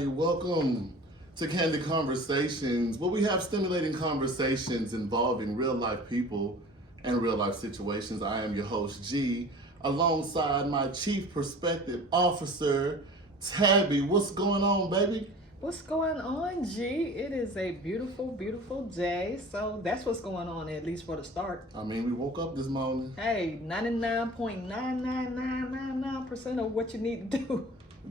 everybody. Welcome to Candid Conversations, where we have stimulating conversations involving real life people and real life situations. I am your host, G, alongside my Chief Perspective Officer, Tabby. What's going on, baby? What's going on, G? It is a beautiful, beautiful day. So that's what's going on, at least for the start. I mean, we woke up this morning. Hey, 99.99999% of what you need to do.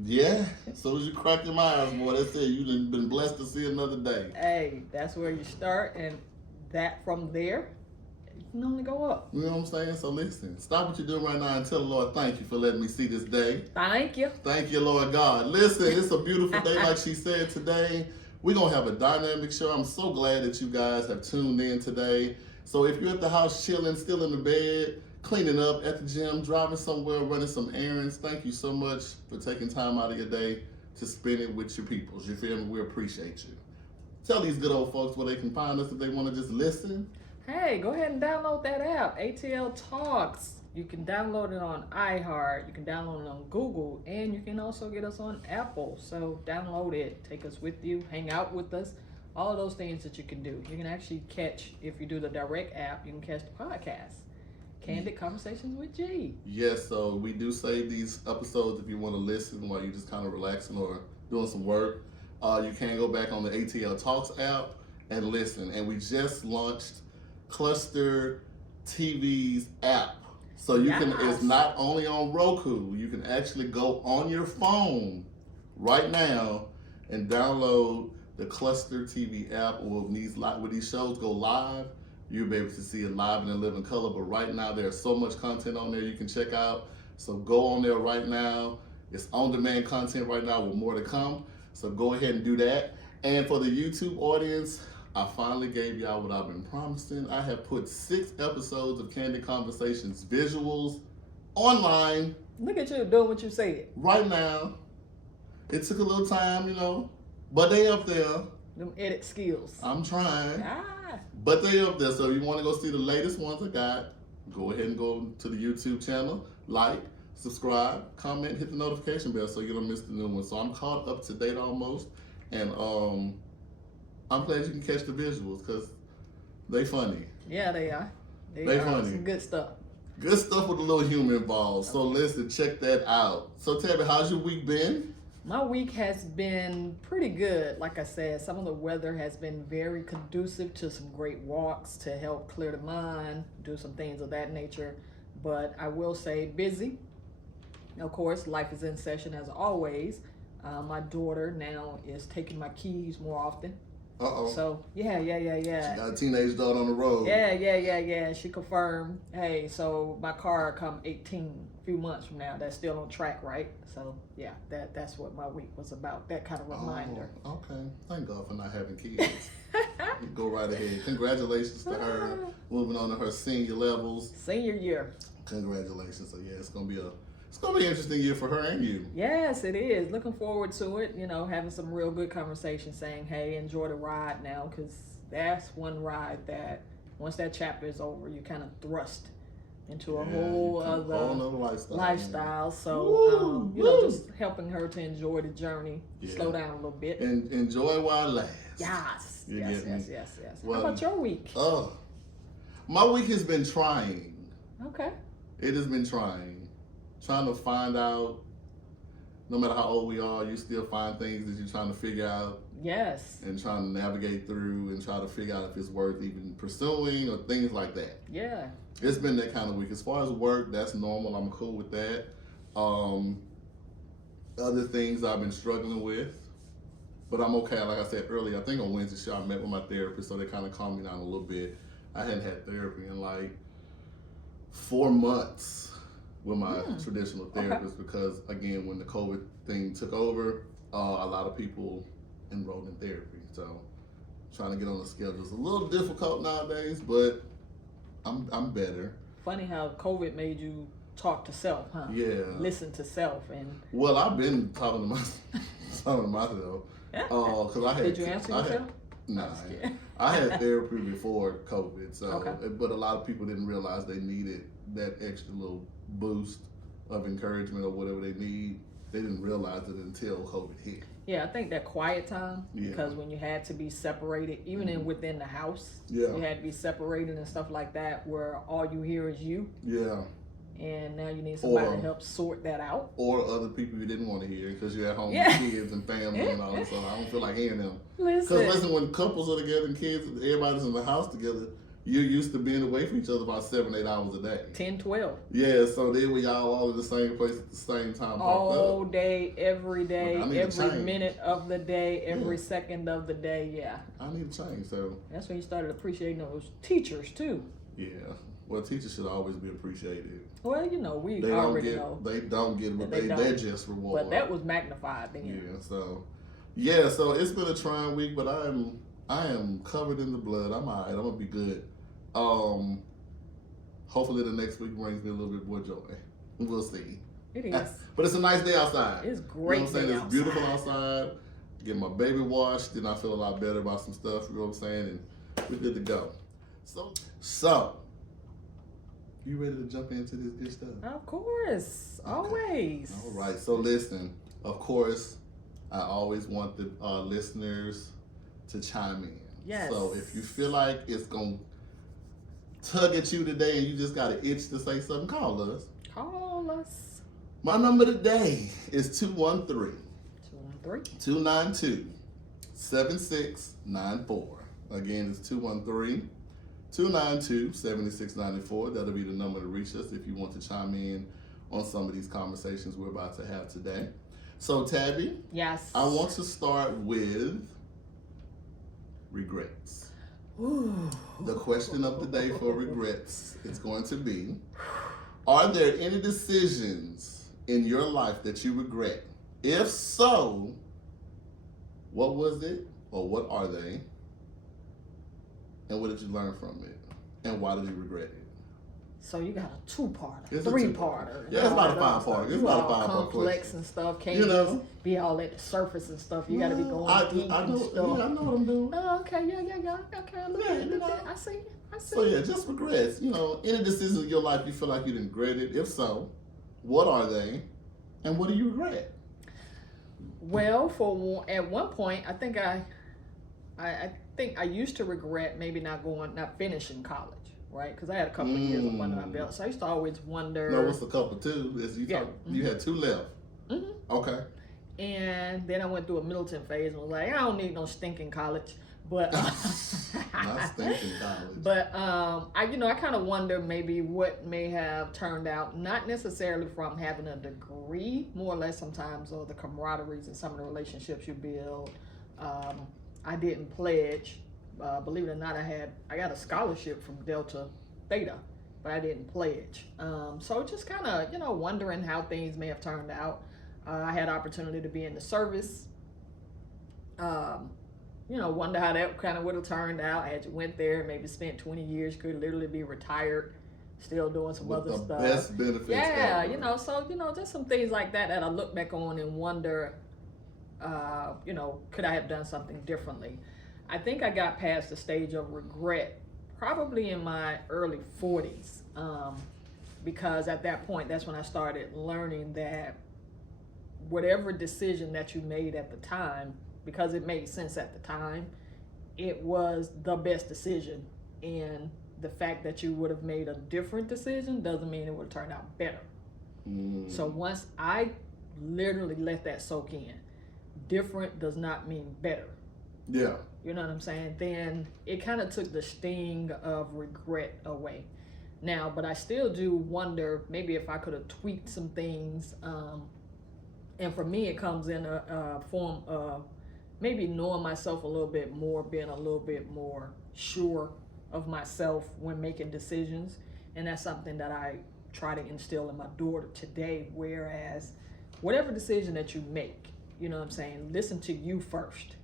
Yeah, as soon as you crack your eyes, boy, that's it. You've been blessed to see another day. Hey, that's where you start, and that from there, you can only go up. You know what I'm saying? So listen, stop what you're doing right now and tell the Lord thank you for letting me see this day. Thank you. Thank you, Lord God. Listen, it's a beautiful day, like she said today. We're going to have a dynamic show. I'm so glad that you guys have tuned in today. So if you're at the house chilling, still in the bed, cleaning up, at the gym, driving somewhere, running some errands, thank you so much for taking time out of your day to spend it with your peoples. You feel me? We appreciate you. Tell these good old folks where they can find us if they want to just listen. Hey, go ahead and download that app, ATL Talks. You can download it on iHeart, you can download it on Google, and you can also get us on Apple. So download it, take us with you, hang out with us, all of those things that you can do. You can actually catch, if you do the direct app, you can catch the podcast, Candid Conversations with G. Yes, so we do save these episodes if you want to listen while you're just kind of relaxing or doing some work. You can go back on the ATL Talks app and listen. And we just launched Cluster TV's app. So you can, it's not only on Roku, you can actually go on your phone right now and download the Cluster TV app. Or when these shows go live, you'll be able to see it live and in living color. But right now, there's so much content on there you can check out. So go on there right now. It's on-demand content right now with more to come. So go ahead and do that. And for the YouTube audience, I finally gave y'all what I've been promising. I have put 6 episodes of Candid Conversations visuals online. Look at you doing what you said. Right now. It took a little time, but they up there. Them edit skills. I'm trying. Ah. But they up there, so if you want to go see the latest ones I got, go ahead and go to the YouTube channel, like, subscribe, comment, hit the notification bell so you don't miss the new one. So I'm caught up to date almost, and I'm glad you can catch the visuals because they funny. Yeah, they are. They are funny. some good stuff. Good stuff with a little humor involved. So listen, check that out. So Tabby, how's your week been? My week has been pretty good. Like I said, some of the weather has been very conducive to some great walks to help clear the mind, do some things of that nature. But I will say busy. Of course, life is in session as always. My daughter now is taking my keys more often. Uh-oh. So, yeah. She got a teenage daughter on the road. Yeah. She confirmed, hey, so my car come 18, a few months from now. That's still on track, right? So, yeah, that's what my week was about. That kind of reminder. Oh, okay. Thank God for not having kids. Go right ahead. Congratulations to her. Moving on to her senior levels. Senior year. Congratulations. So, yeah, it's going to be an interesting year for her and you. Yes, it is. Looking forward to it. Having some real good conversation saying, hey, enjoy the ride now, because that's one ride that once that chapter is over, you kind of thrust into a whole other lifestyle. So, just helping her to enjoy the journey, slow down a little bit. And enjoy while it lasts. Yes. Well, how about your week? My week has been trying. Okay. It has been trying to find out, no matter how old we are, you still find things that you're trying to figure out. Yes. And trying to navigate through and try to figure out if it's worth even pursuing or things like that. Yeah. It's been that kind of week. As far as work, that's normal. I'm cool with that. Other things I've been struggling with, but I'm okay. Like I said earlier, I think on Wednesday show I met with my therapist, so they kind of calmed me down a little bit. I hadn't had therapy in like 4 months with my traditional therapist because, again, when the COVID thing took over, a lot of people enrolled in therapy. So trying to get on the schedule is a little difficult nowadays, but I'm better. Funny how COVID made you talk to self, huh? Yeah. Listen to self. And well, I've been talking to myself. Cause I had, did you answer yourself? Nah, I had therapy before COVID, so but a lot of people didn't realize they needed that extra little boost of encouragement or whatever they need. They didn't realize it until COVID hit. Yeah, I think that quiet time, Yeah. because when you had to be separated, even in within the house, Yeah. you had to be separated and stuff like that, where all you hear is you, Yeah. and now you need somebody Or- to help sort that out. Or other people you didn't want to hear because you're at home Yeah. with kids and family and all that stuff. I don't feel like hearing them. Listen, Because listen, when couples are together and kids, everybody's in the house together, you're used to being away from each other about 7-8 hours a day. 10, 12. Yeah, so then we all in the same place at the same time. All day, every day, Look, I need to every change. minute of the day, every Yeah. second of the day. Yeah, I need to change. So that's when you started appreciating those teachers too. yeah, well, teachers should always be appreciated. Well, you know, we They don't already get, know, they don't get what They don't. they're just rewarded. but that was magnified then. Yeah, so it's been a trying week, but I am covered in the blood. I'm alright. I'm gonna be good. Hopefully the next week brings me a little bit more joy. We'll see. It is. But it's a nice day outside. It's You know great. what I'm saying? day It's outside. beautiful outside. Get my baby washed, then I feel a lot better about some stuff. You know what I'm saying? And we're good to go. So you ready to jump into this good stuff? Of course, always. All right. So listen. Of course, I always want the listeners to chime in. Yes. So if you feel like it's gonna tug at you today and you just got an itch to say something, call us. Call us. My number today is 213. 213. 292-7694. Again, it's 213-292-7694. That'll be the number to reach us if you want to chime in on some of these conversations we're about to have today. So, Tabby, Yes. I want to start with regrets. Ooh. The question of the day for regrets is going to be, are there any decisions in your life that you regret? If so, what was it or what are they? And what did you learn from it? And why did you regret it? So you got a two-parter, It's a three-parter. Yeah, it's about a five-parter. It's You about a all five-part complex question. and stuff. Can't You know. just be all at the surface and stuff. You got to be going deep I and know, stuff. yeah, I know what I'm doing. Oh, okay, yeah. Okay, look Yeah, at you it. know. I see. So yeah, just regrets. You know, any decisions in your life you feel like you didn't regret it. If so, what are they? And what do you regret? Well, at one point, I think I used to regret maybe not finishing college, right? Because I had a couple of years up under my belt, so I used to always wonder. No, what's a couple two? You had two left. Mhm. Okay. And then I went through a militant phase and was like, I don't need no stinking college. But Not stinking college. But I kind of wonder maybe what may have turned out, not necessarily from having a degree, more or less sometimes, or the camaraderies and some of the relationships you build. I didn't pledge. Believe it or not, I got a scholarship from Delta Theta, but I didn't pledge. So just kind of, wondering how things may have turned out. I had opportunity to be in the service. Wonder how that kind of would have turned out. I had went there, maybe spent 20 years, could literally be retired, still doing some With other the stuff. best benefits Yeah, ever. so just some things like that I look back on and wonder, could I have done something differently? I think I got past the stage of regret probably in my early 40s, because at that point, that's when I started learning that whatever decision that you made at the time, because it made sense at the time, it was the best decision. And the fact that you would have made a different decision doesn't mean it would turn out better. So once I literally let that soak in, different does not mean better. Yeah. You know what I'm saying? Then it kind of took the sting of regret away. Now, but I still do wonder maybe if I could have tweaked some things. And for me, it comes in a form of maybe knowing myself a little bit more, being a little bit more sure of myself when making decisions. And that's something that I try to instill in my daughter today, whereas whatever decision that you make, you know what I'm saying, listen to you first.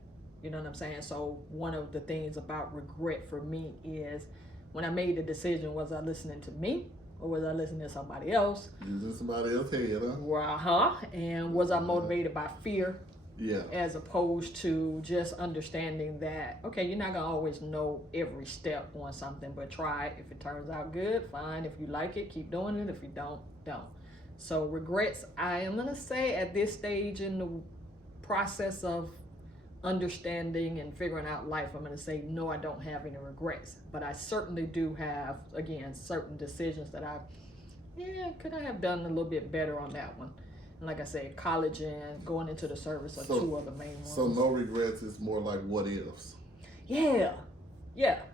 You know what I'm saying? So one of the things about regret for me is when I made the decision, was I listening to me or was I listening to somebody else? Using somebody else's head, huh? Well, and was I motivated by fear? Yeah. As opposed to just understanding that, okay, you're not gonna always know every step on something, but try it. If it turns out good, fine. If you like it, keep doing it. If you don't, don't. So regrets, I am gonna say at this stage in the process of understanding and figuring out life, I'm going to say no, I don't have any regrets, but I certainly do have, again, certain decisions that could I have done a little bit better on that one. And like I said, college and going into the service are two other main ones. So no regrets is more like what ifs. Yeah,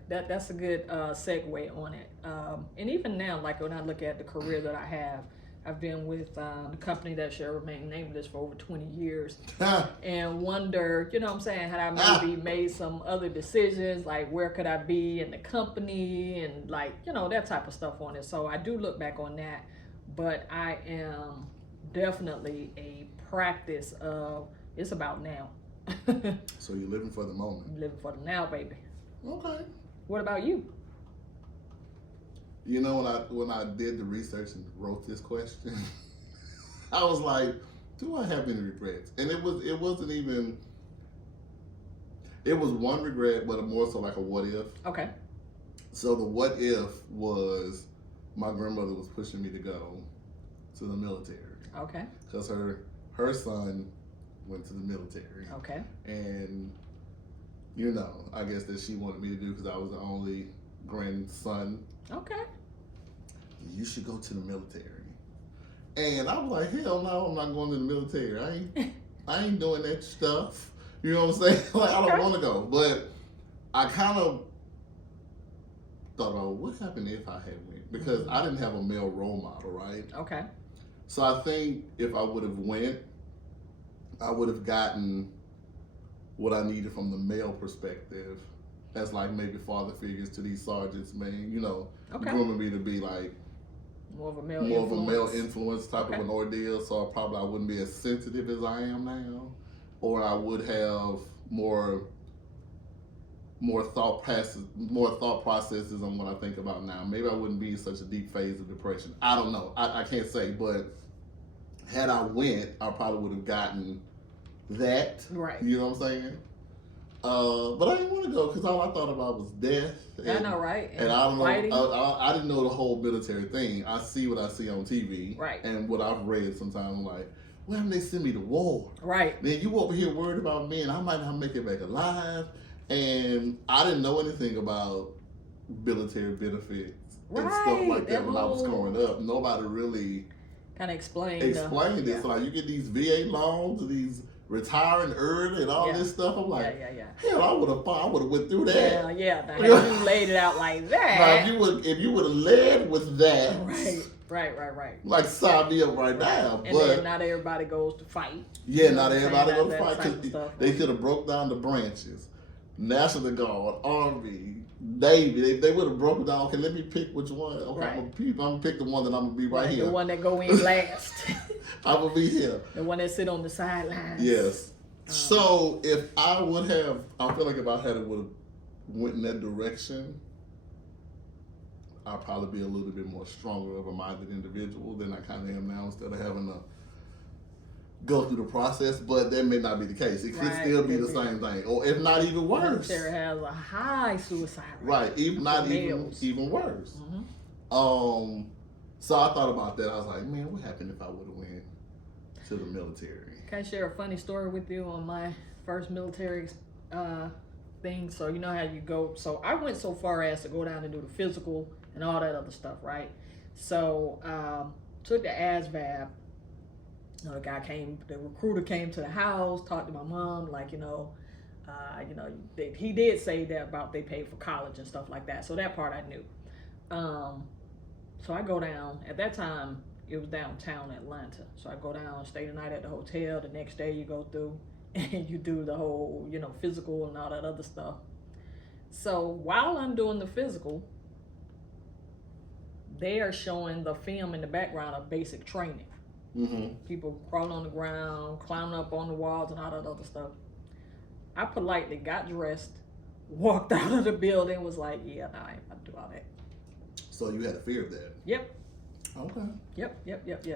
that's a good segue on it. And even now, like when I look at the career that I have, I've been with the company that shall remain nameless for over 20 years and wonder, you know what I'm saying, had I maybe made some other decisions, like where could I be in the company and like, you know, that type of stuff on it. So I do look back on that, but I am definitely a practice of it's about now. So you're living for the moment. I'm living for the now, baby. Okay. What about you? You know, when I did the research and wrote this question, I was like, do I have any regrets? And it wasn't even. It was one regret, but more so like a what if. Okay. So the what if was my grandmother was pushing me to go to the military. Okay. Because her son went to the military. Okay. And you know, I guess that she wanted me to do because I was the only grandson. Okay. You should go to the military. And I was like, hell no, I'm not going to the military. I ain't doing that stuff. You know what I'm saying? Like, I don't want to go. But I kind of thought about what happened if I had went, because I didn't have a male role model, right? Okay. So I think if I would have went, I would have gotten what I needed from the male perspective as like maybe father figures to these sergeants, man, you know, grooming me to be like more of a male influence type of an ordeal. So I wouldn't be as sensitive as I am now, or I would have more thought processes on what I think about now. Maybe I wouldn't be in such a deep phase of depression. I don't know. I can't say, but had I went, I probably would have gotten that. Right. You know what I'm saying? But I didn't want to go because all I thought about was death. I know, right? And I don't know. I didn't know the whole military thing. I see what I see on TV. Right. And what I've read sometimes, I'm like, why haven't they send me to war? Right. Man, you over here worried about me and I might not make it back alive. And I didn't know anything about military benefits and stuff like that when I was growing up. Nobody really kind of explained it. So like you get these VA loans, these retiring early and all this stuff. I'm like, hell, I would have went through that. Yeah. Now, had you laid it out like that. Now, if you would have led with that. Right. Like sign me up right now. And then not everybody goes to fight. Yeah, not everybody goes to fight because they could have broke down the branches. National Guard, Army, Navy, they would have broken down. Okay, let me pick which one. Okay, I'm gonna pick the one that I'm gonna be right here. The one that go in last. I'm gonna be here. The one that sit on the sidelines. Yes. So if I would have, I feel like if I would have went in that direction, I'd probably be a little bit more stronger of a minded individual than I kind of am now. Instead of having to go through the process, but that may not be the case. It could still be the same thing, or if not even worse. Military has a high suicide rate. Right, even worse. Mm-hmm. So I thought about that. I was like, man, what happened if I would have went to the military? Can I share a funny story with you on my first military thing? So you know how you go. So I went so far as to go down and do the physical and all that other stuff, right? So took the ASVAB. The recruiter came to the house, talked to my mom, like, he did say that about they paid for college and stuff like that. So that part I knew. So I go down. At that time, it was downtown Atlanta. So I go down, stay the night at the hotel. The next day you go through and you do the whole, physical and all that other stuff. So while I'm doing the physical, they are showing the film in the background of basic training. Mm-hmm. People crawling on the ground, climbing up on the walls and all that other stuff. I politely got dressed, walked out of the building, was like, I ain't about to do all that. So you had a fear of that? Yep. Okay. Yep.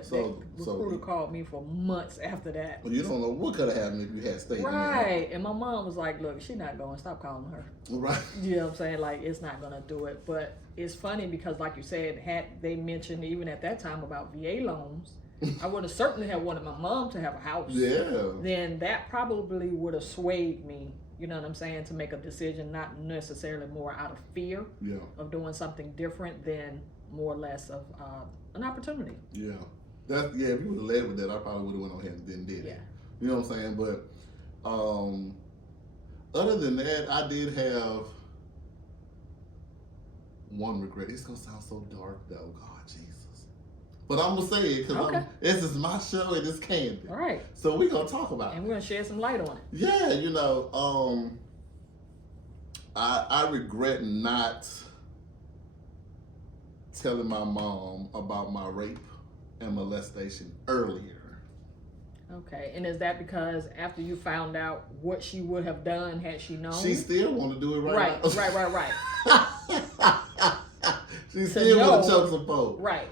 So the recruiter called me for months after that. Well, you don't know what could have happened if you had stayed. Right. And my mom was like, look, she's not going. Stop calling her. Right. You know what I'm saying? Like, it's not going to do it. But it's funny because, like you said, had they mentioned even at that time about VA loans, I would have certainly have wanted my mom to have a house. Yeah. Then that probably would have swayed me, you know what I'm saying, to make a decision, not necessarily more out of fear Yeah. of doing something different than more or less of an opportunity. Yeah. If you would have led with that, I probably would have went on ahead and then did it. Yeah. You know what I'm saying? But other than that, I did have one regret. It's gonna sound so dark though. God, Jesus. But I'm gonna say it because Okay. this is my show and it's Candid. All right. So we're gonna talk about And it. we're going to shed some light on it. Yeah, you know, I regret not telling my mom about my rape and molestation earlier. Okay. And is that because after you found out what she would have done had she known? She still want to do it right now. Right. She still want to know. choke some folk. Right.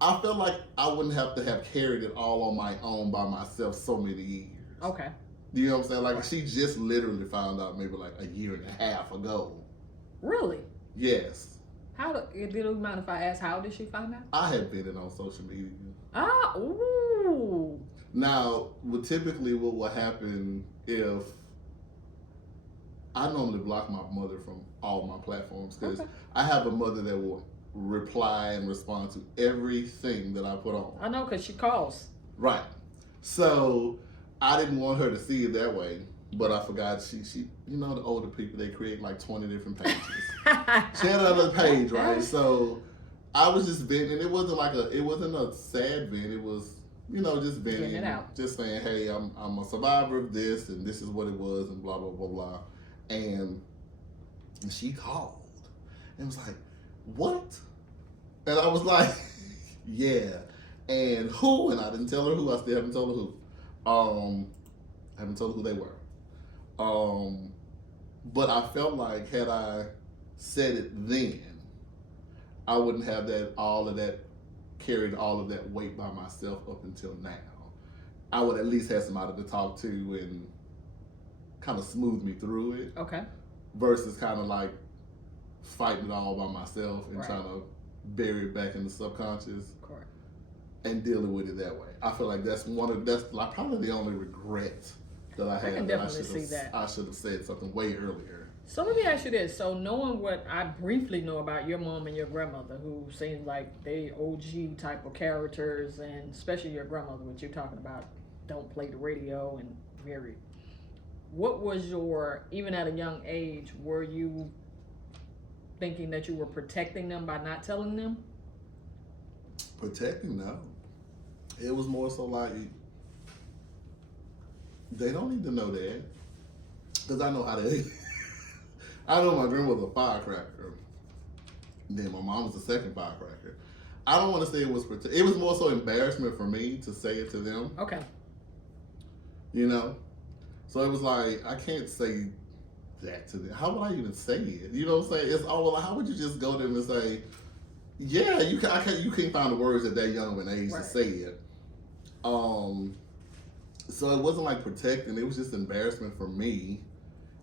I feel like I wouldn't have to have carried it all on my own by myself so many years. Okay. You know what I'm saying? Like, she just literally found out maybe like a year and a half ago. Really? Yes. Did it mind if I ask how did she find out? I had been it on social media. Ah, ooh. Now, typically what will happen if I normally block my mother from all my platforms because Okay. I have a mother that will reply and respond to everything that I put on. I know because she calls. Right. So I didn't want her to see it that way, but I forgot she you know, the older people, they create like 20 different pages. She had another page, right? So I was just venting. It wasn't a sad vent. It was, you know, just venting. Getting it out. Just saying, hey, I'm a survivor of this and this is what it was and blah, blah, blah, blah. And she called and was like, what? And I was like, yeah. And who? And I didn't tell her who. I still haven't told her who. I haven't told her who they were. But I felt like had I said it then, I wouldn't have carried all of that weight by myself up until now. I would at least have somebody to talk to and kind of smooth me through it. Okay. Versus kind of like fighting it all by myself and Right. trying to bury it back in the subconscious Correct. and dealing with it that way. I feel like that's like probably the only regret that I have. can definitely see that. I should have said something way earlier. So let me ask you this. So knowing what I briefly know about your mom and your grandmother, who seems like they OG type of characters, and especially your grandmother, what you're talking about, don't play the radio and very. What was even at a young age, were you thinking that you were protecting them by not telling them? Protecting, no. It was more so like, they don't need to know that. Because I know how to. I know my grandma was a firecracker. Then my mom was the second firecracker. I don't want to say it was it was more so embarrassment for me to say it to them. Okay. You know? So it was like, I can't say that to them. How would I even say it? You know what I'm saying? It's all like, how would you just go to them and say, yeah, you can't find the words at that young of an age Right. to say it. So it wasn't like protecting, it was just embarrassment for me.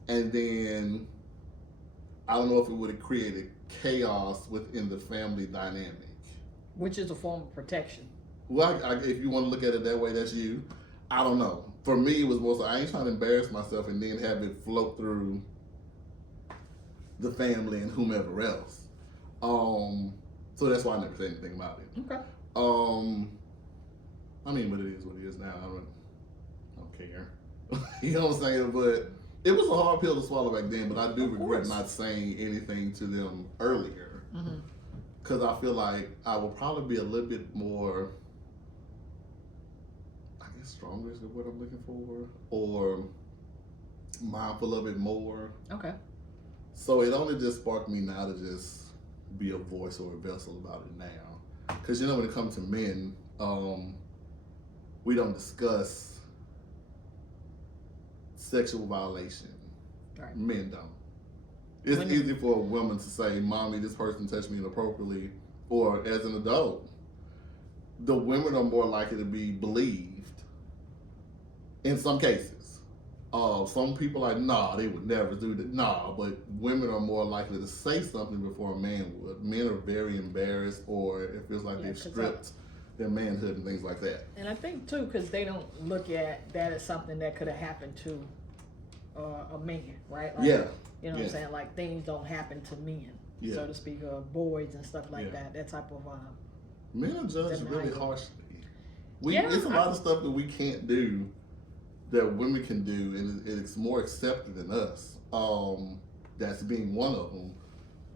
And then I don't know if it would have created chaos within the family dynamic. Which is a form of protection. Well, if you want to look at it that way, that's you. I don't know. For me, it was more so I ain't trying to embarrass myself and then have it float through the family and whomever else. So that's why I never said anything about it. Okay. I mean, but it is what it is now. I don't care. You know what I'm saying? But it was a hard pill to swallow back then. But I do regret not saying anything to them earlier. Mm-hmm. Because I feel like I will probably be a little bit more, I guess, stronger is what I'm looking for, or mindful of it more. Okay. So it only just sparked me now to just be a voice or a vessel about it now. Because, you know, when it comes to men, we don't discuss sexual violation. Right. Men don't. It's easy for a woman to say, Mommy, this person touched me inappropriately, or as an adult. The women are more likely to be believed in some cases. Some people like, nah, they would never do that. Nah, but women are more likely to say something before a man would. Men are very embarrassed, or it feels like they've stripped their manhood and things like that. And I think too, because they don't look at that as something that could have happened to a man, right? Like, Yeah. You know what I'm saying? Like things don't happen to men, so to speak, boys and stuff like that. That type of men are judged really harshly. Yeah, It's a lot of stuff that we can't do that women can do, and it's more accepted than us. That's being one of them.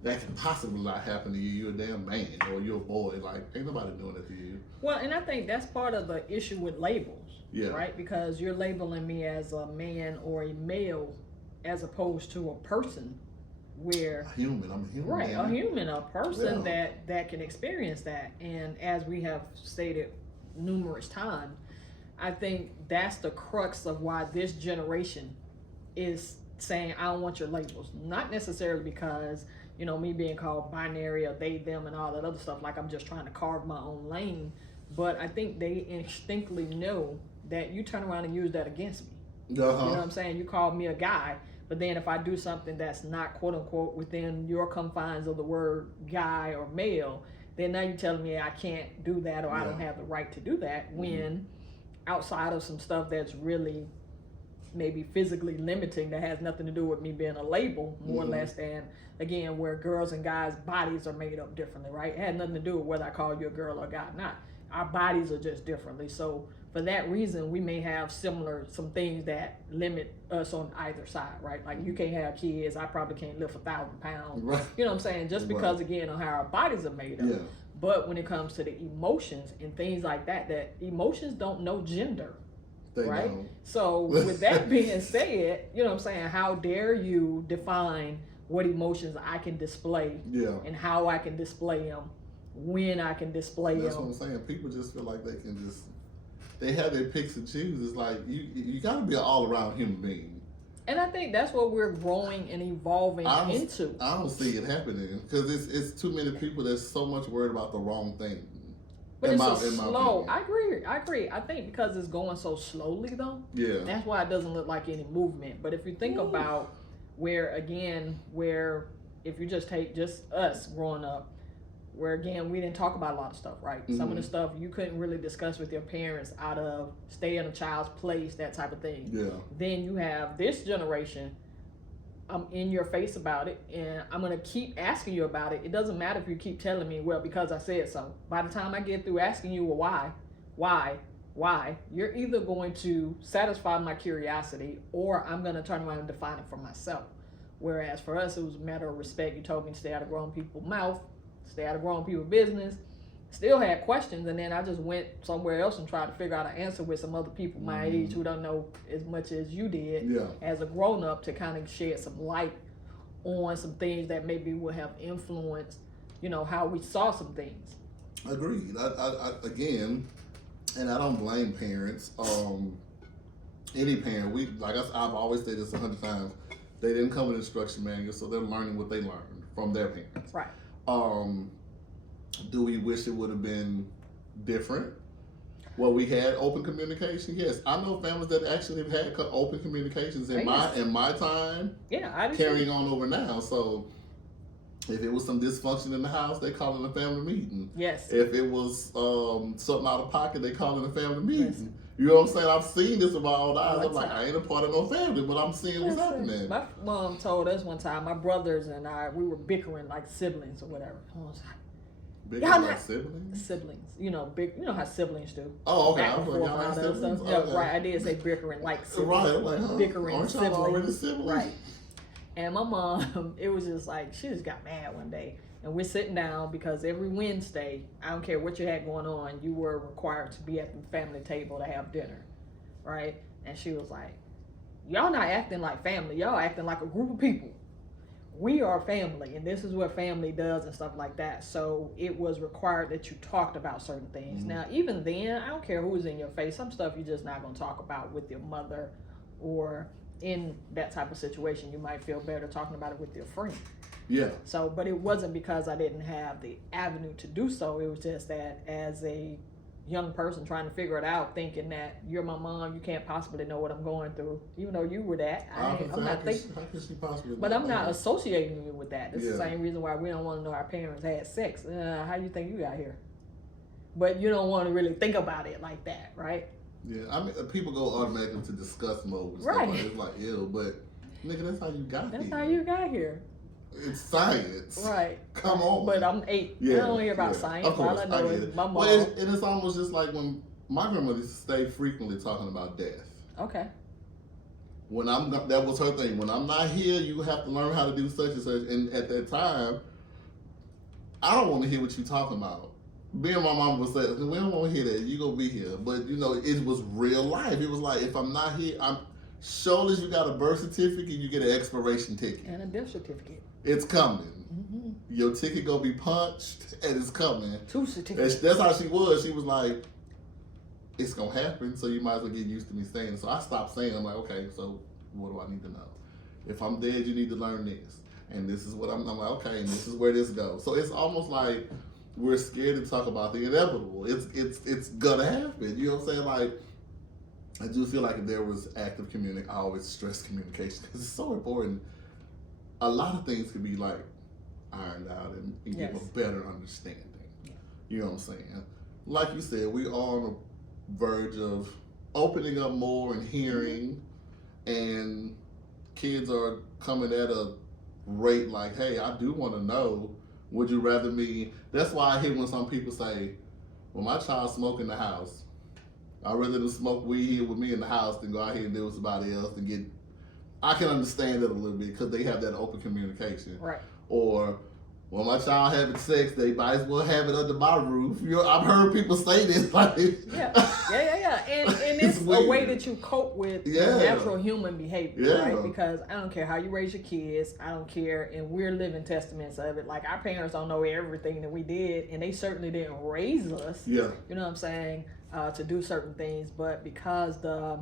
That can possibly not happen to you. You're a damn man, or you're a boy. Like, ain't nobody doing it to you. Well, and I think that's part of the issue with labels, Yeah. right? Because you're labeling me as a man or a male, as opposed to a person, where A human. I'm a human. right, man. a human, a person that can experience that. And as we have stated numerous times, I think that's the crux of why this generation is saying, I don't want your labels. Not necessarily because, you know, me being called binary or they, them, and all that other stuff, like I'm just trying to carve my own lane. But I think they instinctively know that you turn around and use that against me. You know what I'm saying? You call me a guy, but then if I do something that's not quote unquote within your confines of the word guy or male, then now you're telling me I can't do that, or I don't have the right to do that, when outside of some stuff that's really maybe physically limiting, that has nothing to do with me being a label, more or less, than again where girls and guys' bodies are made up differently, right? It had nothing to do with whether I call you a girl or a guy or not. Our bodies are just differently. So for that reason, we may have some things that limit us on either side, right? Like you can't have kids, I probably can't lift 1,000 pounds. Right. You know what I'm saying? Just because again of how our bodies are made up. Yeah. But when it comes to the emotions and things like that, that emotions don't know gender. Right? So with that being said, you know what I'm saying, how dare you define what emotions I can display and how I can display them, when I can display That's them. what I'm saying. People just feel like they can just, they have their picks and choose. It's like, you got to be an all-around human being. And I think that's what we're growing and evolving into. I don't see it happening because it's too many people that's so much worried about the wrong thing. But it's slow. I agree. I think because it's going so slowly though. Yeah. That's why it doesn't look like any movement. But if you think about where if you just take just us growing up, where again we didn't talk about a lot of stuff, right? Some of the stuff you couldn't really discuss with your parents out of stay in a child's place, that type of thing. Yeah. Then you have this generation, I'm in your face about it, and I'm gonna keep asking you about it. It doesn't matter if you keep telling me, well, because I said so. By the time I get through asking you, well, why, you're either going to satisfy my curiosity, or I'm gonna turn around and define it for myself. Whereas for us, it was a matter of respect. You told me to stay out of grown people's mouth, stay out of grown people's business. Still had questions, and then I just went somewhere else and tried to figure out an answer with some other people my age who don't know as much as you did as a grown-up, to kind of shed some light on some things that maybe would have influenced, you know, how we saw some things. Agreed. I again, and I don't blame parents. Any parent, I've always said this 100 times, they didn't come with instruction manuals, so they're learning what they learned from their parents. Right. Do we wish it would have been different? Well, we had open communication. Yes, I know families that actually have had open communications in my time. Yeah, I did carrying on over now. So if it was some dysfunction in the house, they call it a family meeting. Yes. If it was something out of pocket, they call it a family meeting. Listen. You know what I'm saying? I've seen this with my own eyes. I'm like, I ain't a part of no family, but I'm seeing what's happening. My mom told us one time, my brothers and I, we were bickering like siblings or whatever. I was like, bickering like siblings? Siblings. You know, you know how siblings do. Oh, okay. I was like, y'all had siblings? Yeah, right. I did say bickering like siblings. Right. I'm like, bickering aren't y'all siblings. already siblings? Right. And my mom, it was just like, she just got mad one day. And we're sitting down because every Wednesday, I don't care what you had going on, you were required to be at the family table to have dinner. Right? And she was like, y'all not acting like family. Y'all acting like a group of people. We are family, and this is what family does and stuff like that. So it was required that you talked about certain things. Now, even then, I don't care who's in your face. Some stuff you're just not going to talk about with your mother, or in that type of situation, you might feel better talking about it with your friend. Yeah. So, but it wasn't because I didn't have the avenue to do so. It was just that as a young person trying to figure it out, thinking that you're my mom, you can't possibly know what I'm going through, even though you were that. I'm not thinking. How can she possibly? But I'm not associating you with that. It's the Yeah. same reason why we don't want to know our parents had sex. How do you think you got here? But you don't want to really think about it like that, right? Yeah, I mean, people go automatically to discuss mode. And stuff Right. like, it's like, ew, but nigga, that's how you got That's here. how you got here. It's science. Right. Come on. But I'm 8. Yeah, I don't hear about yeah. science. Of course, All I know get is it. my mom. Well, and it's almost just like when my grandmother used to stay frequently talking about death. Okay. When that was her thing. When I'm not here, you have to learn how to do such and such. And at that time, I don't want to hear what you're talking about. Me and my mom would say, we don't want to hear that. You gonna be here. But you know, it was real life. It was like, if I'm not here, I'm sure as you got a birth certificate, you get an expiration ticket. And a death certificate. It's coming. Mm-hmm. Your ticket gonna be punched, and it's coming. 2 certificates. That's how she was. She was like, it's gonna happen, so you might as well get used to me saying it. So I stopped saying it. I'm like, okay, so what do I need to know? If I'm dead, you need to learn this. And this is what I'm like, okay, and this is where this goes. So it's almost like we're scared to talk about the inevitable. It's gonna happen. You know what I'm saying? Like, I do feel like if there was active communication, I always stress communication because it's so important. A lot of things could be like ironed out and Yes. give a better understanding. Yeah. You know what I'm saying? Like you said, we are on the verge of opening up more and hearing, and kids are coming at a rate like, hey, I do want to know. Would you rather me? That's why I hear when some people say, well, my child smoke in the house. I'd rather them smoke weed here with me in the house than go out here and deal with somebody else and get. I can understand it a little bit because they have that open communication. Right. Or, well, my child having sex, they might as well have it under my roof. You know, I've heard people say this. Like, Yeah. And it's a weird. way that you cope with natural human behavior, right? Because I don't care how you raise your kids. I don't care. And we're living testaments of it. Like, our parents don't know everything that we did, and they certainly didn't raise us. Yeah. You know what I'm saying? To do certain things. But because the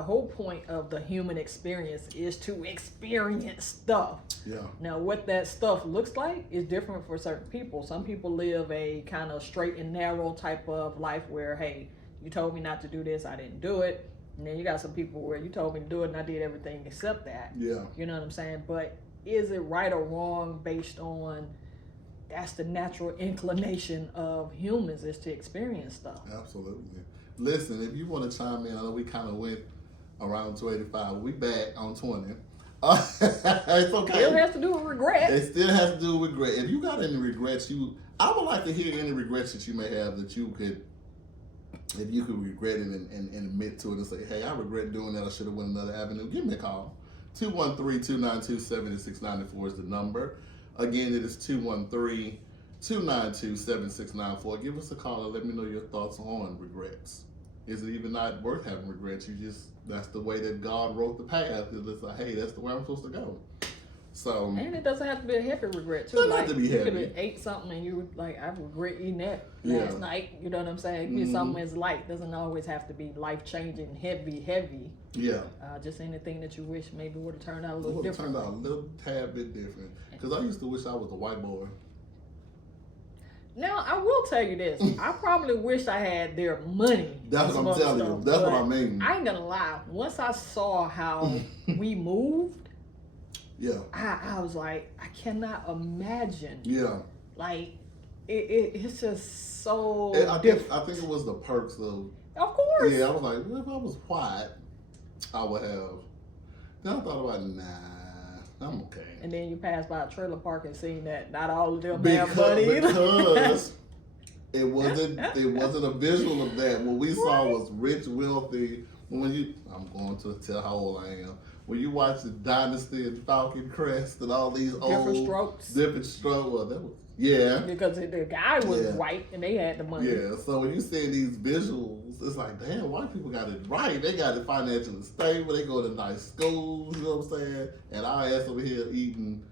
whole point of the human experience is to experience stuff. Yeah. Now, what that stuff looks like is different for certain people. Some people live a kind of straight and narrow type of life where, hey, you told me not to do this, I didn't do it. And then you got some people where you told me to do it and I did everything except that. Yeah. You know what I'm saying? But is it right or wrong based on that's the natural inclination of humans is to experience stuff? Absolutely. Listen, if you want to chime in, I know we kind of went around 285. We back on 20. It's okay. Still has to do with regret. It still has to do with regret. If you got any regrets, I would like to hear any regrets that you may have that you could, if you could regret it and admit to it and say, hey, I regret doing that. I should have went another avenue. Give me a call. 213-292-7694 is the number. Again, it is 213-292-7694. Give us a call and let me know your thoughts on regrets. Is it even not worth having regrets? That's the way that God wrote the path. It's like, hey, that's the way I'm supposed to go. So, and it doesn't have to be a heavy regret too. Doesn't Like have to be you could heavy. have ate something and you were like, I regret eating that Yeah. last night. You know what I'm saying? It could be something that's light. Doesn't always have to be life changing, heavy. Yeah. Just anything that you wish maybe would have turned out a little It different. turned out a little tad bit different. Because I used to wish I was a white boy. Now I will tell you this: I probably wish I had their money. That's what I'm telling you. That's what I mean. I ain't gonna lie. Once I saw how we moved, Yeah. I was like, I cannot imagine. Yeah. Like, it's just so I think it was the perks of. Of course. Yeah, I was like, well, if I was white, I would have. Then I thought about, I'm okay. And then you pass by a trailer park and seen that not all of them have money either. Because it wasn't a visual of that. What we saw was rich, wealthy. I'm going to tell how old I am. When you watch the Dynasty and Falcon Crest and all these Different strokes. Well, that was Because the guy was Yeah. white and they had the money. Yeah, so when you see these visuals, it's like, damn, white people got it right. They got it financially stable. They go to nice schools, you know what I'm saying? And our ass over here eating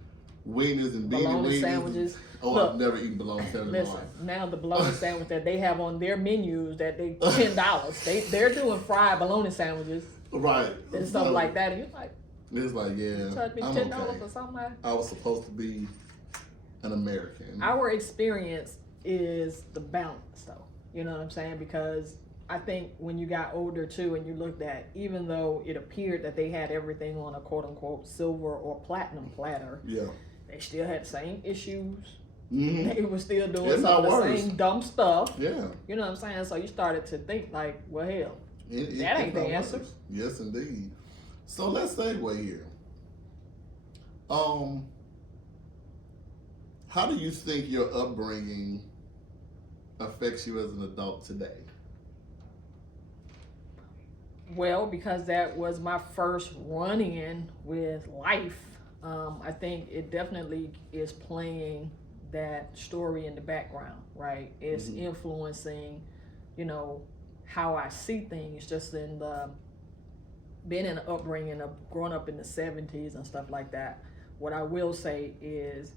wieners and beanie Bologna wieners. sandwiches. Oh, Look, I've never eaten bologna sandwich in my Listen, life. now the bologna sandwich that they have on their menus that they $10. They're doing fried bologna sandwiches Right. and stuff like that. And you're like, It's like, yeah, charge me I'm $10 okay. for something. I was supposed to be an American. Our experience is the balance, though. You know what I'm saying? Because I think when you got older too and you looked at, even though it appeared that they had everything on a quote unquote silver or platinum platter, Yeah. they still had the same issues. Mm-hmm. They were still doing It's some of not the worse. same dumb stuff. Yeah. You know what I'm saying? So you started to think like, well, hell, It that ain't the not answer. worse. Yes, indeed. So let's segue here. How do you think your upbringing affects you as an adult today? Well, because that was my first run-in with life, I think it definitely is playing that story in the background, right? It's influencing, you know, how I see things just in the being in an upbringing of growing up in the 70s and stuff like that. What I will say is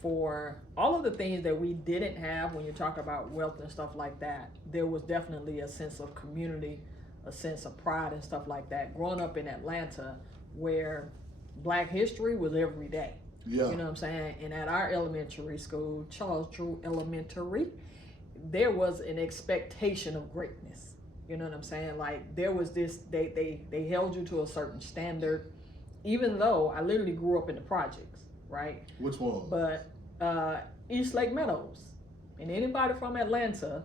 for all of the things that we didn't have when you talk about wealth and stuff like that, there was definitely a sense of community, a sense of pride and stuff like that. Growing up in Atlanta where Black history was every day. Yeah. You know what I'm saying? And at our elementary school, Charles Drew Elementary, there was an expectation of greatness. You know what I'm saying? Like there was this, they held you to a certain standard, even though I literally grew up in the projects, right? Which one? But East Lake Meadows. And anybody from Atlanta,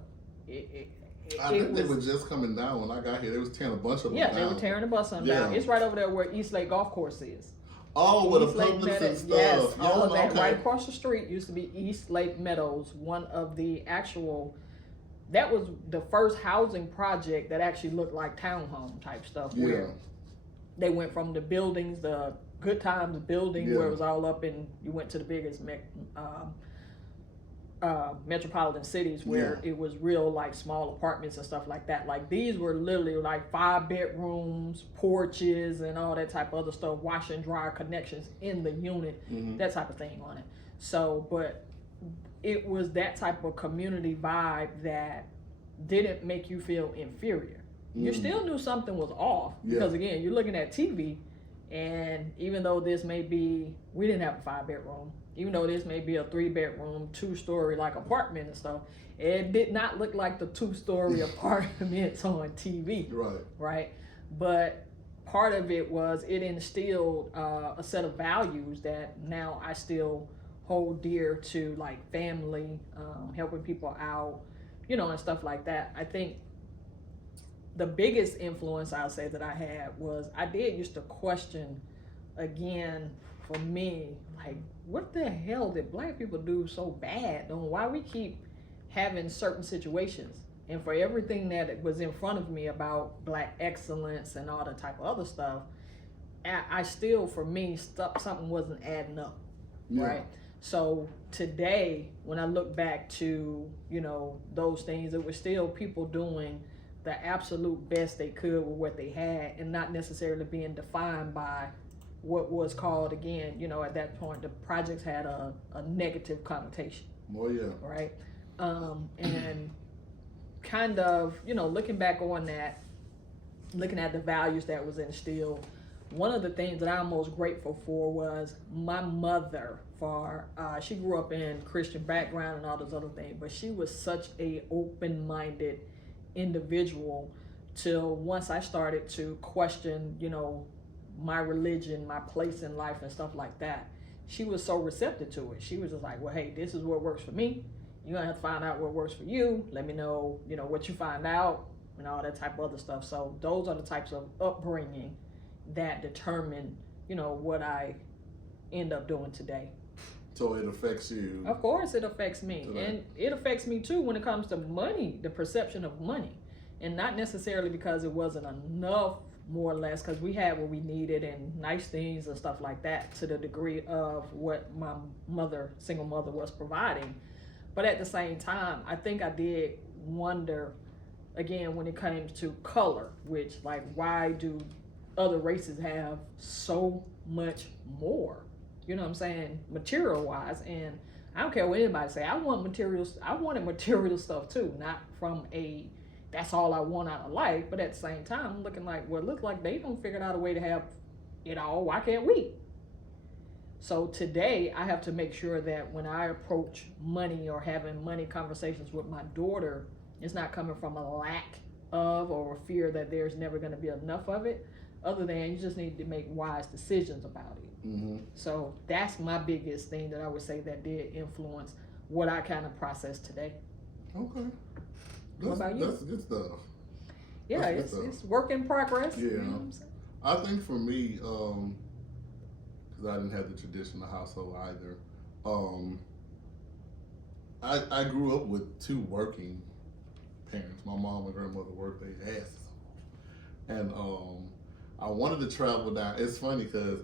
I think they were just coming down when I got here. They was tearing a bunch of them down. they were tearing the bus on down. It's right over there where East Lake Golf Course is. Oh, with the East Lake Publix Meadows, and stuff. yes, Yeah, all of that. okay. Right across the street used to be East Lake Meadows, one of the actual, that was the first housing project that actually looked like townhome type stuff. Yeah. Where they went from the buildings, the Good Times building, where it was all up in, you went to the biggest metropolitan cities where it was real like small apartments and stuff like that. Like these were literally like 5 bedrooms, porches, and all that type of other stuff, wash and dryer connections in the unit, that type of thing on it. So, but it was that type of community vibe that didn't make you feel inferior. You still knew something was off because again, you're looking at TV, and even though this may be, we didn't have a 5-bedroom, even though this may be a 3-bedroom, 2-story like apartment and stuff, it did not look like the 2-story apartments on TV. Right. But part of it was it instilled a set of values that now I still hold dear to, like family, helping people out, you know, and stuff like that. I think the biggest influence I'll say that I had was I did used to question, again, for me, like, what the hell did Black people do so bad? And why we keep having certain situations? And for everything that was in front of me about Black excellence and all that type of other stuff, I still, for me, something wasn't adding up, right? So today, when I look back to, you know, those things, it was still people doing the absolute best they could with what they had and not necessarily being defined by what was called, again, you know, at that point, the projects had a negative connotation. Right? And kind of, you know, looking back on that, looking at the values that was instilled, one of the things that I'm most grateful for was my mother. She grew up in Christian background and all those other things, but she was such a open-minded individual till once I started to question, you know, my religion, my place in life and stuff like that. She was so receptive to it. She was just like, well, hey, this is what works for me. You're gonna have to find out what works for you. Let me know, you know, what you find out and all that type of other stuff. So those are the types of upbringing that determine, you know, what I end up doing today. So it affects you. Of course it affects me. Today. And it affects me too when it comes to money, the perception of money. And not necessarily because it wasn't enough, more or less, because we had what we needed and nice things and stuff like that to the degree of what my mother, single mother, was providing. But at the same time, I think I did wonder, again, when it comes to color, which, like, why do other races have so much more? You know what I'm saying? Material-wise. And I don't care what anybody say. I wanted material stuff too, not from a, that's all I want out of life. But at the same time, I'm looking like, well, it looks like they don't figure out a way to have it all. Why can't we? So today, I have to make sure that when I approach money or having money conversations with my daughter It's not coming from a lack of or a fear that there's never going to be enough of it, other than you just need to make wise decisions about it. Mm-hmm. So that's my biggest thing that I would say that did influence what I kind of process today. Okay. What about you? That's good stuff. Yeah, That's good it's work in progress. Yeah. You know what I'm saying? I think for me, because I didn't have the traditional household either, I grew up with two working parents. My mom and grandmother worked their asses off. And I wanted to travel down. It's funny because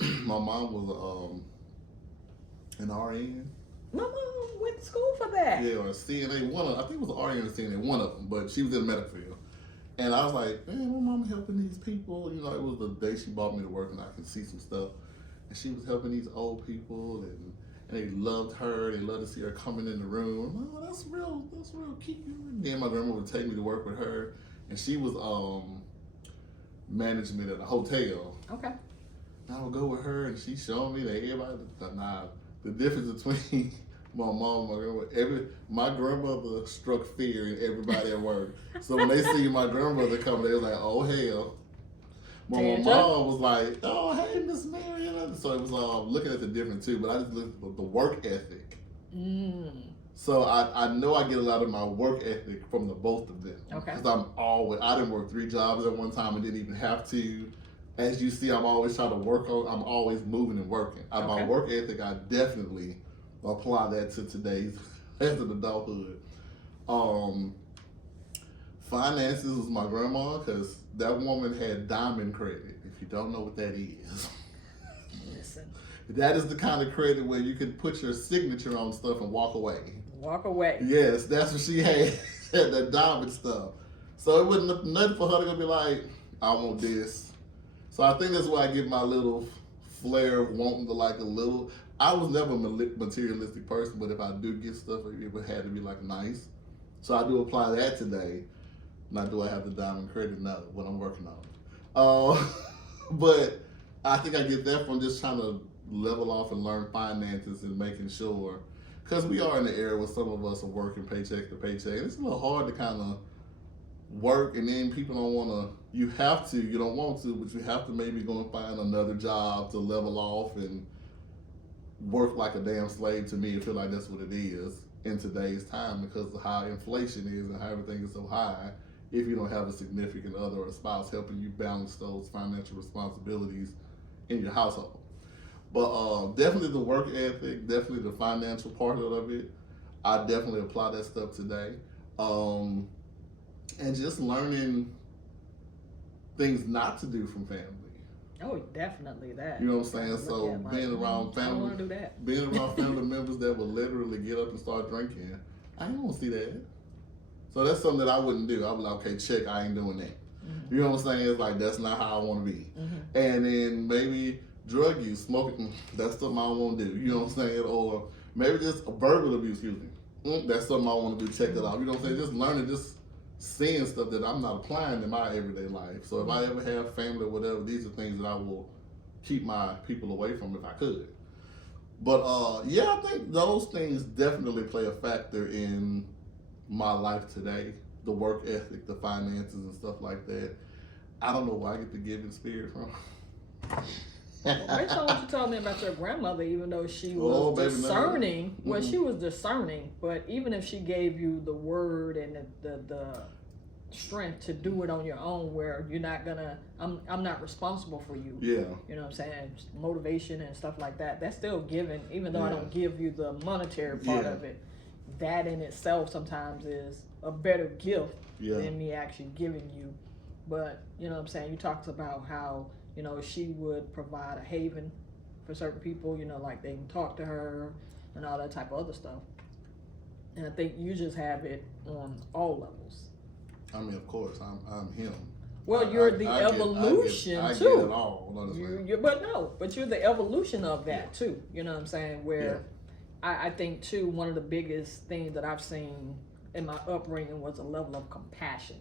my mom was an RN. My mom went to school for that. Yeah, or a CNA. I think it was an RN and a CNA, one of them, but she was in the medical field. And I was like, man, my mom helping these people. You know, it was the day she brought me to work and I could see some stuff. And she was helping these old people and they loved her. They loved to see her coming in the room. Oh, that's real cute. And then my grandma would take me to work with her. And she was management at a hotel. Okay. And I would go with her and she showed me that everybody, the difference between my mom and my grandmother, my grandmother struck fear in everybody at work. So when they see my grandmother coming, they was like, oh hell. My mom was like, oh hey, Miss Mary. So it was looking at the difference too, but I just looked at the work ethic. So I know I get a lot of my work ethic from the both of them. Okay. Because I didn't work 3 jobs at one time and didn't even have to. As you see, I'm always trying to work on, I'm always moving and working. My work ethic, I definitely apply that to today's, as an adulthood. Finances was my grandma, because that woman had diamond credit. If you don't know what that is. Listen. That is the kind of credit where you can put your signature on stuff and walk away. Walk away. Yes, that's what she had. She had that diamond stuff. So it wasn't nothing for her to go be like, I want this. So I think that's why I get my little flair of wanting to like a little. I was never a materialistic person, but if I do get stuff, it would have to be like nice. So I do apply that today. Now, do I have the diamond credit? No, what I'm working on. But I think I get that from just trying to level off and learn finances and making sure, because we are in the era where some of us are working paycheck to paycheck. It's a little hard to kind of work, and then people don't want to. You have to. You don't want to, but you have to maybe go and find another job to level off and work like a damn slave. To me, I feel like that's what it is in today's time because of how inflation is and how everything is so high. If you don't have a significant other or a spouse helping you balance those financial responsibilities in your household. But definitely the work ethic, definitely the financial part of it. I definitely apply that stuff today. And just learning things not to do from family. Oh, definitely that. You know what I'm saying? So being around I don't want to do that. being around family members that will literally get up and start drinking, I don't want to see that. So that's something that I wouldn't do. I would be like, okay, check, I ain't doing that. Mm-hmm. You know what I'm saying? It's like, that's not how I want to be. Mm-hmm. And then maybe drug use, smoking, that's something I don't want to do. You know what I'm saying? Or maybe just verbal abuse, that's something I want to do, check that out. You know what I'm saying? Just learning, just seeing stuff that I'm not applying in my everyday life. So if I ever have family or whatever, these are things that I will keep my people away from if I could. But yeah, I think those things definitely play a factor in my life today. The work ethic, the finances and stuff like that. I don't know where I get the giving spirit from. Based on what you told me about your grandmother, even though she was discerning, well, she was discerning, but even if she gave you the word and the strength to do it on your own, where you're not gonna, I'm not responsible for you. Yeah. You know what I'm saying? Motivation and stuff like that. That's still given, even though I don't give you the monetary part of it. That in itself sometimes is a better gift than me actually giving you. But you know what I'm saying? You talked about how, you know, she would provide a haven for certain people, you know, like they can talk to her and all that type of other stuff. And I think you just have it on all levels. I mean, of course, I'm him. Well, you're the evolution I too. get it all, but you're the evolution of that too. You know what I'm saying? Where I think too, one of the biggest things that I've seen in my upbringing was a level of compassion.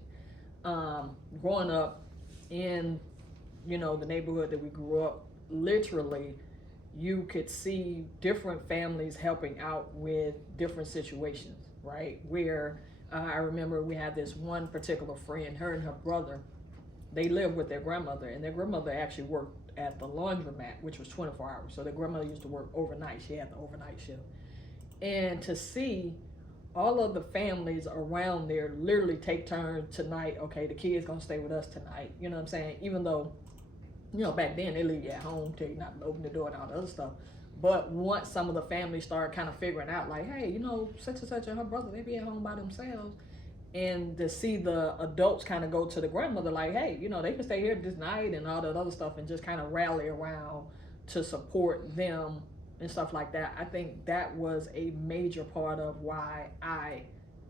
Growing up in, you know, the neighborhood that we grew up, literally, you could see different families helping out with different situations, right? Where I remember we had this one particular friend, her and her brother, they lived with their grandmother, and their grandmother actually worked at the laundromat, which was 24 hours. So their grandmother used to work overnight. She had the overnight shift. And to see all of the families around there literally take turns tonight, okay, the kid's gonna stay with us tonight. You know what I'm saying? Even though, back then they leave you at home till you not open the door and all the other stuff. But once some of the families start kind of figuring out, like, hey, such and such and her brother, they be at home by themselves. And to see the adults kind of go to the grandmother, like, hey, they can stay here this night and all that other stuff, and just kind of rally around to support them and stuff like that. I think that was a major part of why I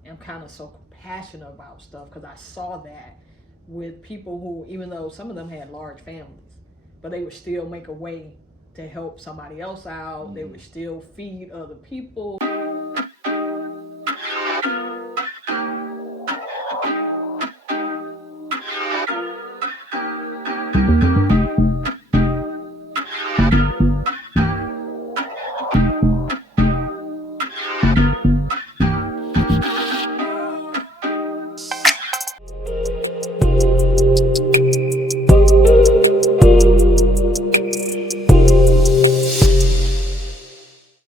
am kind of so passionate about stuff, because I saw that with people who, even though some of them had large families, but they would still make a way to help somebody else out. Mm-hmm. They would still feed other people.